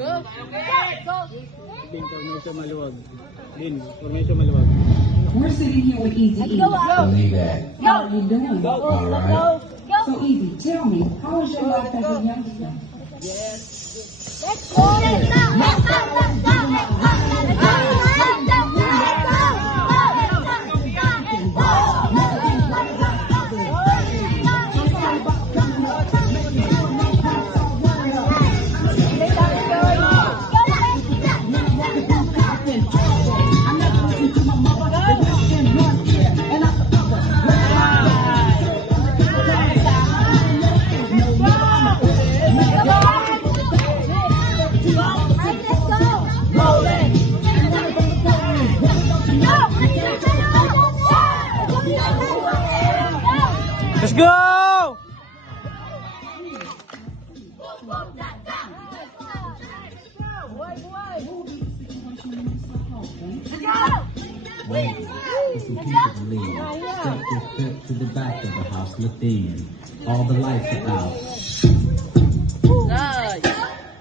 Din, formation maluwag. Din, formation maluwag. We're sitting here with Easy E. Believe that. How are you doing? All right. So Easy, tell me, how was your life as a youngster? Let's go! Let's go! Let's go! Let's go! Let's go! Let's go! Wait, if you keep the lead, step your foot to the back of the house, look in. All the lights are out.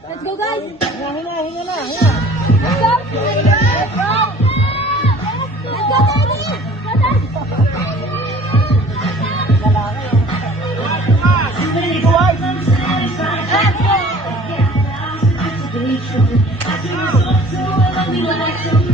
Let's go, guys! Hinga na, hinga na, hinga. Let's go! Let's go! Let's go, baby! Let's go!